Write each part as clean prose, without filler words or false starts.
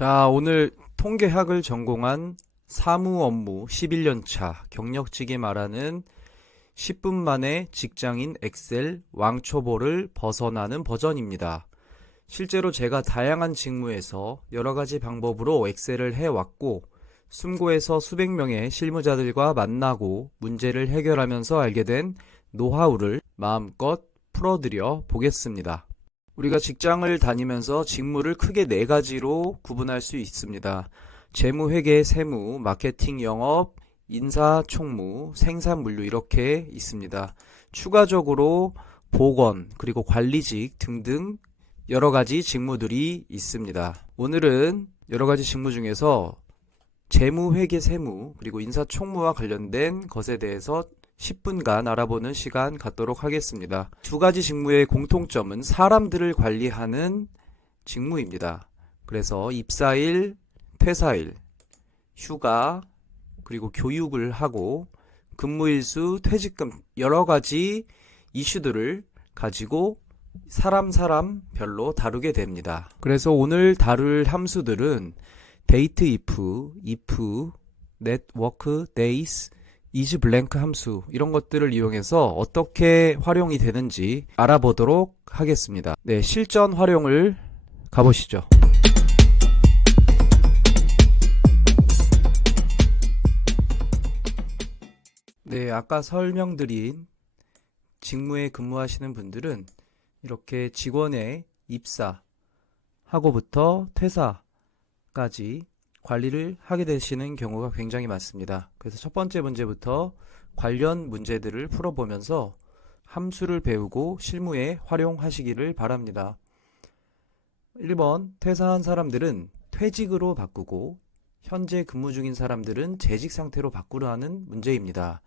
자, 오늘 통계학을 전공한 사무 업무 11년차 경력직이 말하는 10분 만에 직장인 엑셀 왕초보를 벗어나는 버전입니다. 실제로 제가 다양한 직무에서 여러 가지 방법으로 엑셀을 해왔고, 숨고에서 수백 명의 실무자들과 만나고 문제를 해결하면서 알게 된 노하우를 마음껏 풀어드려 보겠습니다. 우리가 직장을 다니면서 직무를 크게 네 가지로 구분할 수 있습니다. 재무, 회계, 세무, 마케팅, 영업, 인사, 총무, 생산, 물류 이렇게 있습니다. 추가적으로 보건, 그리고 관리직 등등 여러 가지 직무들이 있습니다. 오늘은 여러 가지 직무 중에서 재무, 회계, 세무, 그리고 인사, 총무와 관련된 것에 대해서 10분간 알아보는 시간 갖도록 하겠습니다. 두 가지 직무의 공통점은 사람들을 관리하는 직무입니다. 그래서 입사일, 퇴사일, 휴가, 그리고 교육을 하고 근무일수, 퇴직금 여러 가지 이슈들을 가지고 사람별로 다루게 됩니다. 그래서 오늘 다룰 함수들은 date if, network, days, isBlank 함수 이런 것들을 이용해서 어떻게 활용이 되는지 알아보도록 하겠습니다. 네, 실전 활용을 가보시죠. 네, 아까 설명드린 직무에 근무하시는 분들은 이렇게 직원의 입사하고부터 퇴사까지 관리를 하게 되시는 경우가 굉장히 많습니다. 그래서 첫 번째 문제부터 관련 문제들을 풀어보면서 함수를 배우고 실무에 활용하시기를 바랍니다. 1번, 퇴사한 사람들은 퇴직으로 바꾸고 현재 근무 중인 사람들은 재직 상태로 바꾸려 하는 문제입니다.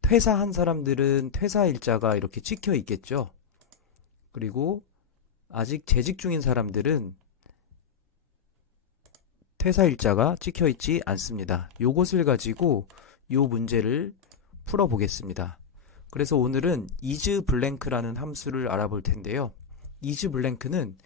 퇴사한 사람들은 퇴사 일자가 이렇게 찍혀 있겠죠. 그리고 아직 재직 중인 사람들은 퇴사 일자가 찍혀 있지 않습니다. 요것을 가지고 요 문제를 풀어 보겠습니다. 그래서 오늘은 isBlank라는 함수를 알아볼 텐데요. isBlank는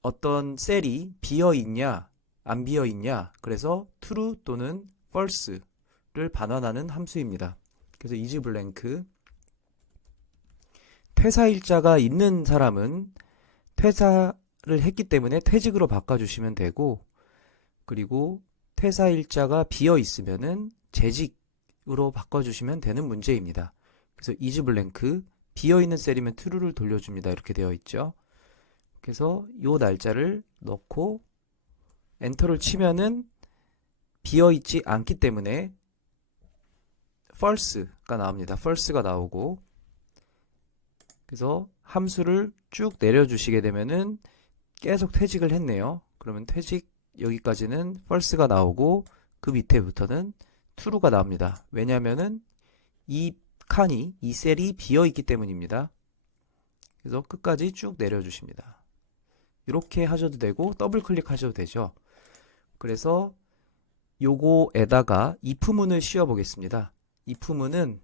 어떤 셀이 비어 있냐 안 비어 있냐, 그래서 true 또는 false를 반환하는 함수입니다. 그래서 isBlank, 퇴사 일자가 있는 사람은 퇴사를 했기 때문에 퇴직으로 바꿔주시면 되고, 그리고 퇴사 일자가 비어 있으면은 재직으로 바꿔주시면 되는 문제입니다. 그래서 isBlank, 비어 있는 셀이면 true를 돌려줍니다. 이렇게 되어 있죠. 그래서 요 날짜를 넣고 엔터를 치면은 비어 있지 않기 때문에 false가 나옵니다. false가 나오고, 그래서 함수를 쭉 내려주시게 되면은 계속 퇴직을 했네요. 그러면 퇴직 여기까지는 false가 나오고 그 밑에부터는 true가 나옵니다. 왜냐하면은 이 셀이 비어 있기 때문입니다. 그래서 끝까지 쭉 내려주십니다. 이렇게 하셔도 되고 더블 클릭하셔도 되죠. 그래서 요거에다가 if문을 씌워 보겠습니다. if문은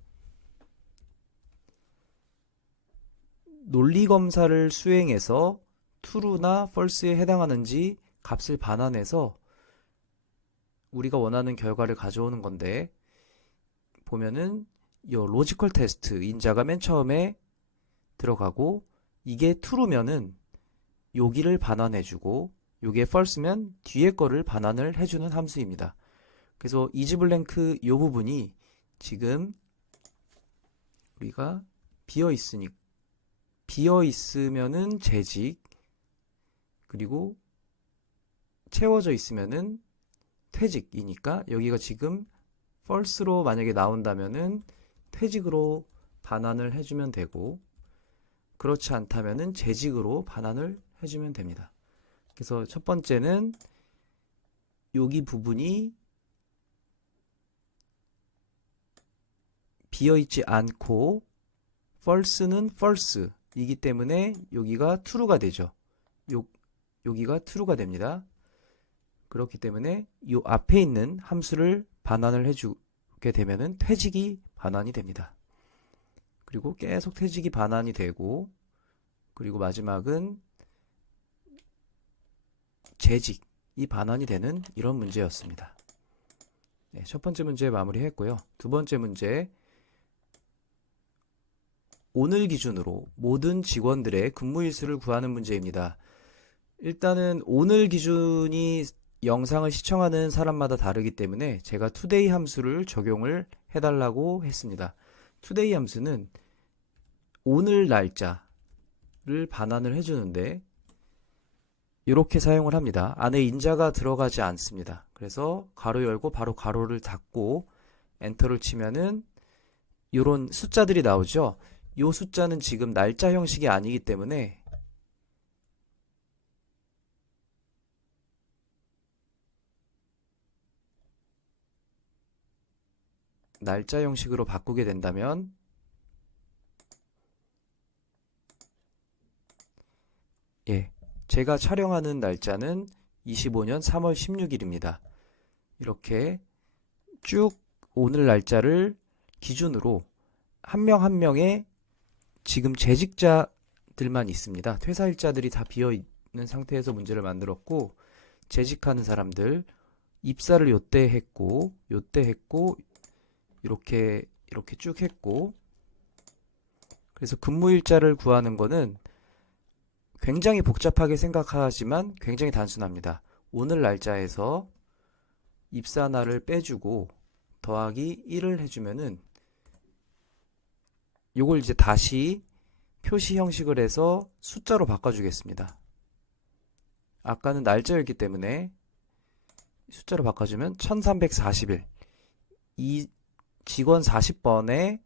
논리검사를 수행해서 true나 false에 해당하는지 값을 반환해서 우리가 원하는 결과를 가져오는 건데, 보면은 요 로지컬 테스트 인자가 맨 처음에 들어가고, 이게 true면은 여기를 반환해주고 요게 false면 뒤에 거를 반환을 해주는 함수입니다. 그래서 isBlank 요 부분이 지금 우리가 비어 있으면은 재직, 그리고 채워져 있으면은 퇴직이니까 여기가 지금 false로 만약에 나온다면은 퇴직으로 반환을 해주면 되고, 그렇지 않다면은 재직으로 반환을 해주면 됩니다. 그래서 첫 번째는 여기 부분이 비어있지 않고 false는 false 이기 때문에 여기가 true가 되죠. 여기가 true가 됩니다. 그렇기 때문에 이 앞에 있는 함수를 반환을 해주게 되면은 퇴직이 반환이 됩니다. 그리고 계속 퇴직이 반환이 되고, 그리고 마지막은 재직이 반환이 되는 이런 문제였습니다. 네, 첫 번째 문제 마무리했고요. 두 번째 문제, 오늘 기준으로 모든 직원들의 근무일수를 구하는 문제입니다. 일단은 오늘 기준이 영상을 시청하는 사람마다 다르기 때문에 제가 today 함수를 적용을 해달라고 했습니다. today 함수는 오늘 날짜를 반환을 해주는데 이렇게 사용을 합니다. 안에 인자가 들어가지 않습니다. 그래서 가로 열고 바로 가로를 닫고 엔터를 치면은 이런 숫자들이 나오죠. 이 숫자는 지금 날짜 형식이 아니기 때문에 날짜 형식으로 바꾸게 된다면 제가 촬영하는 날짜는 25년 3월 16일입니다. 이렇게 쭉 오늘 날짜를 기준으로 한 명 한 명의 지금 재직자들만 있습니다. 퇴사일자들이 다 비어있는 상태에서 문제를 만들었고, 재직하는 사람들 입사를 요때 했고 이렇게 쭉 했고, 그래서 근무일자를 구하는 거는 굉장히 복잡하게 생각하지만 굉장히 단순합니다. 오늘 날짜에서 입사날을 빼주고 더하기 1을 해주면은 요걸 이제 다시 표시 형식을 해서 숫자로 바꿔주겠습니다. 아까는 날짜였기 때문에 숫자로 바꿔주면 1340일, 이 직원 40번에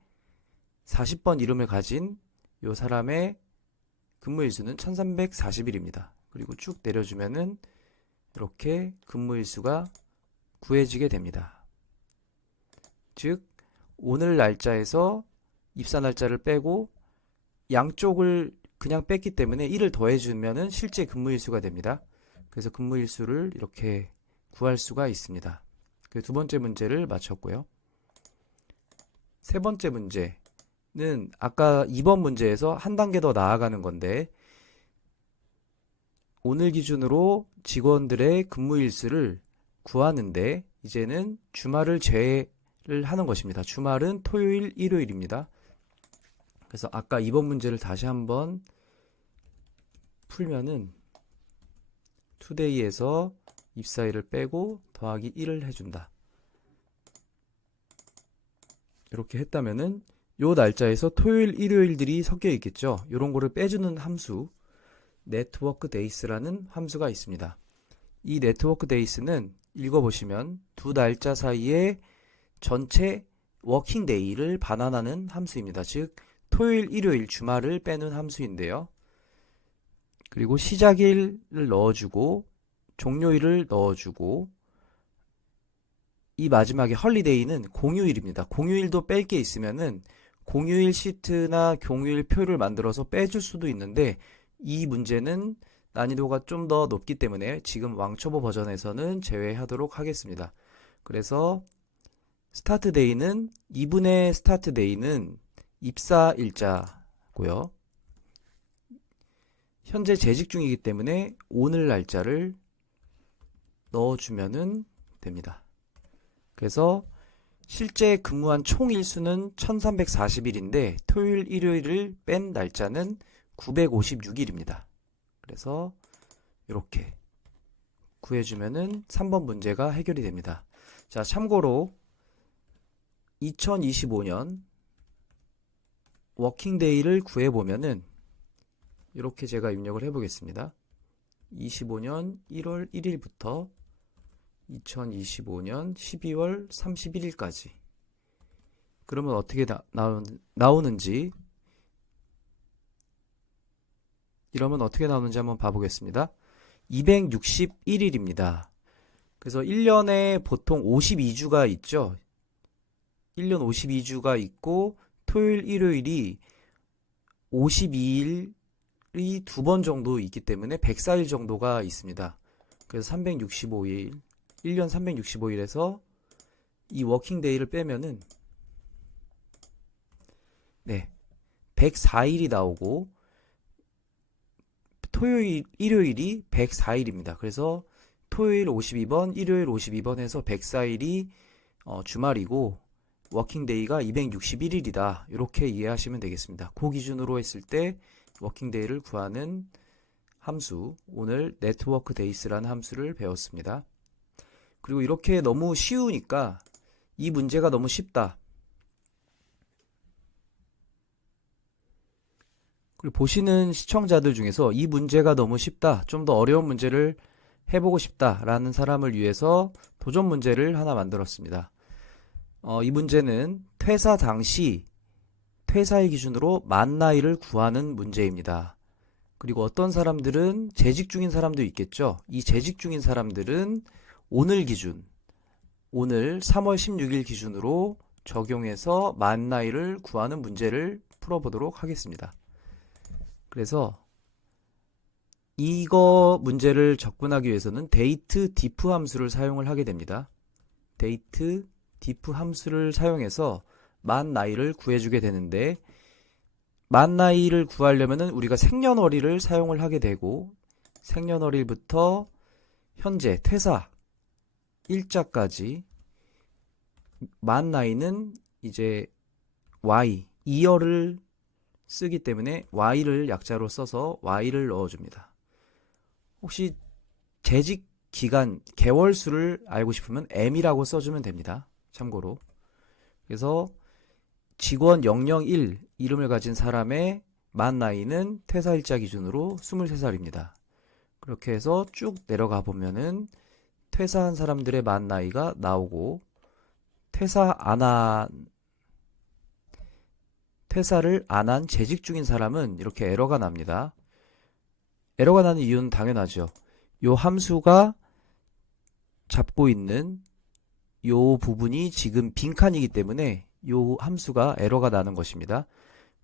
40번 이름을 가진 요 사람의 근무일수는 1340일입니다. 그리고 쭉 내려주면은 이렇게 근무일수가 구해지게 됩니다. 즉 오늘 날짜에서 입사 날짜를 빼고 양쪽을 그냥 뺐기 때문에 1을 더해주면은 실제 근무일수가 됩니다. 그래서 근무일수를 이렇게 구할 수가 있습니다. 그 두 번째 문제를 마쳤고요. 세 번째 문제는 아까 2번 문제에서 한 단계 더 나아가는 건데, 오늘 기준으로 직원들의 근무일수를 구하는데 이제는 주말을 제외를 하는 것입니다. 주말은 토요일, 일요일입니다. 그래서 아까 2번 문제를 다시 한번 풀면은 today에서 입사일을 빼고 더하기 1을 해준다. 이렇게 했다면은 요 날짜에서 토요일, 일요일들이 섞여 있겠죠. 요런 거를 빼주는 함수 네트워크 데이스라는 함수가 있습니다. 이 네트워크 데이스는 읽어보시면 두 날짜 사이에 전체 워킹 데이를 반환하는 함수입니다. 즉 토요일, 일요일, 주말을 빼는 함수인데요. 그리고 시작일을 넣어주고 종료일을 넣어주고 이 마지막에 헐리데이는 공휴일입니다. 공휴일도 뺄 게 있으면은 공휴일 시트나 공휴일 표를 만들어서 빼줄 수도 있는데 이 문제는 난이도가 좀 더 높기 때문에 지금 왕초보 버전에서는 제외하도록 하겠습니다. 그래서 스타트 데이는 2분의 스타트 데이는 입사 일자고요. 현재 재직 중이기 때문에 오늘 날짜를 넣어주면 됩니다. 그래서 실제 근무한 총 일수는 1340일인데 토요일, 일요일을 뺀 날짜는 956일입니다. 그래서 이렇게 구해주면은 3번 문제가 해결이 됩니다. 자, 참고로 2025년 워킹데이를 구해보면은 이렇게 제가 입력을 해보겠습니다. 25년 1월 1일부터 2025년 12월 31일까지. 그러면 어떻게 나오는지, 이러면 어떻게 나오는지 한번 봐보겠습니다. 261일입니다. 그래서 1년에 보통 52주가 있죠. 1년 52주가 있고 토요일, 일요일이 52일이 두 번 정도 있기 때문에 104일 정도가 있습니다. 그래서 365일, 1년 365일에서 이 워킹데이를 빼면은 104일이 나오고 일요일이 104일입니다. 그래서 토요일 52번, 일요일 52번 해서 104일이 주말이고 워킹데이가 261일이다. 이렇게 이해하시면 되겠습니다. 그 기준으로 했을 때 워킹데이를 구하는 함수, 오늘 네트워크 데이스라는 함수를 배웠습니다. 그리고 이렇게 너무 쉬우니까 이 문제가 너무 쉽다. 그리고 보시는 시청자들 중에서 이 문제가 너무 쉽다, 좀 더 어려운 문제를 해보고 싶다라는 사람을 위해서 도전 문제를 하나 만들었습니다. 이 문제는 퇴사 당시 퇴사일 기준으로 만 나이를 구하는 문제입니다. 그리고 어떤 사람들은 재직 중인 사람도 있겠죠. 이 재직 중인 사람들은 오늘 기준, 오늘 3월 16일 기준으로 적용해서 만 나이를 구하는 문제를 풀어보도록 하겠습니다. 그래서 이거 문제를 접근하기 위해서는 데이트 디프 함수를 사용을 하게 됩니다. 데이트 디프 함수를 사용해서 만 나이를 구해주게 되는데, 만 나이를 구하려면은 우리가 생년월일을 사용을 하게 되고, 생년월일부터 현재 퇴사 일자까지 만 나이는 이제 Y, 2열을 쓰기 때문에 Y를 약자로 써서 Y를 넣어줍니다. 혹시 재직 기간, 개월수를 알고 싶으면 M이라고 써주면 됩니다. 참고로. 그래서 직원 001 이름을 가진 사람의 만 나이는 퇴사일자 기준으로 23살입니다. 그렇게 해서 쭉 내려가 보면은 퇴사한 사람들의 만 나이가 나오고, 퇴사를 안 한 재직 중인 사람은 이렇게 에러가 납니다. 에러가 나는 이유는 당연하죠. 요 함수가 잡고 있는 요 부분이 지금 빈칸이기 때문에 요 함수가 에러가 나는 것입니다.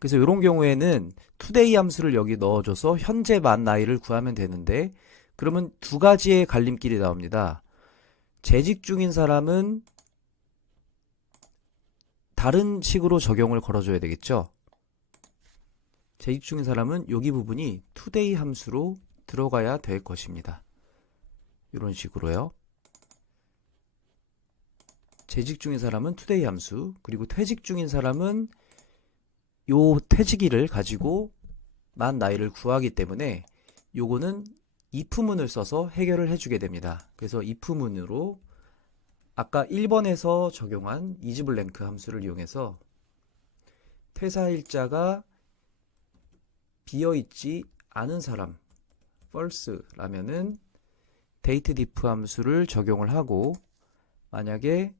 그래서 이런 경우에는 today 함수를 여기 넣어줘서 현재 만 나이를 구하면 되는데, 그러면 두 가지의 갈림길이 나옵니다. 재직 중인 사람은 다른 식으로 적용을 걸어줘야 되겠죠. 재직 중인 사람은 여기 부분이 today 함수로 들어가야 될 것입니다. 이런 식으로요. 재직 중인 사람은 today 함수, 그리고 퇴직 중인 사람은 요 퇴직일을 가지고 만 나이를 구하기 때문에 요거는 if문을 써서 해결을 해주게 됩니다. 그래서 if문으로 아까 1번에서 적용한 isBlank 함수를 이용해서 퇴사일자가 비어있지 않은 사람, false라면은 dateDiff 함수를 적용을 하고, 만약에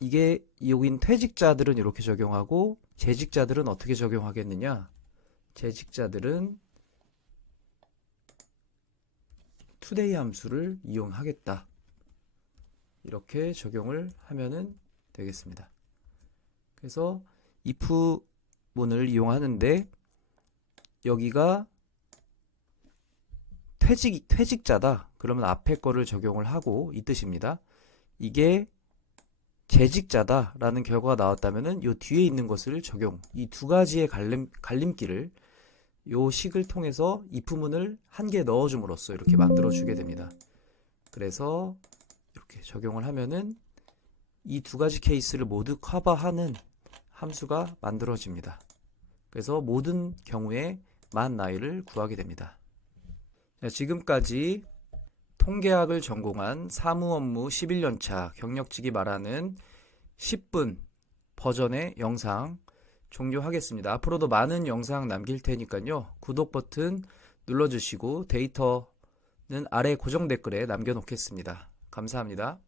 이게 여긴 퇴직자들은 이렇게 적용하고 재직자들은 어떻게 적용하겠느냐? 재직자들은 today 함수를 이용하겠다. 이렇게 적용을 하면은 되겠습니다. 그래서 if 문을 이용하는데 여기가 퇴직자다. 그러면 앞에 거를 적용을 하고 이 뜻입니다. 이게 재직자다 라는 결과가 나왔다면은 요 뒤에 있는 것을 적용, 이 두 가지의 갈림길을 요 식을 통해서 if문을 한 개 넣어줌으로써 이렇게 만들어 주게 됩니다. 그래서 이렇게 적용을 하면은 이 두 가지 케이스를 모두 커버하는 함수가 만들어집니다. 그래서 모든 경우에 만 나이를 구하게 됩니다. 자, 지금까지 통계학을 전공한 사무업무 11년차 경력직이 말하는 10분 버전의 영상 종료하겠습니다. 앞으로도 많은 영상 남길 테니까요. 구독 버튼 눌러주시고 데이터는 아래 고정 댓글에 남겨놓겠습니다. 감사합니다.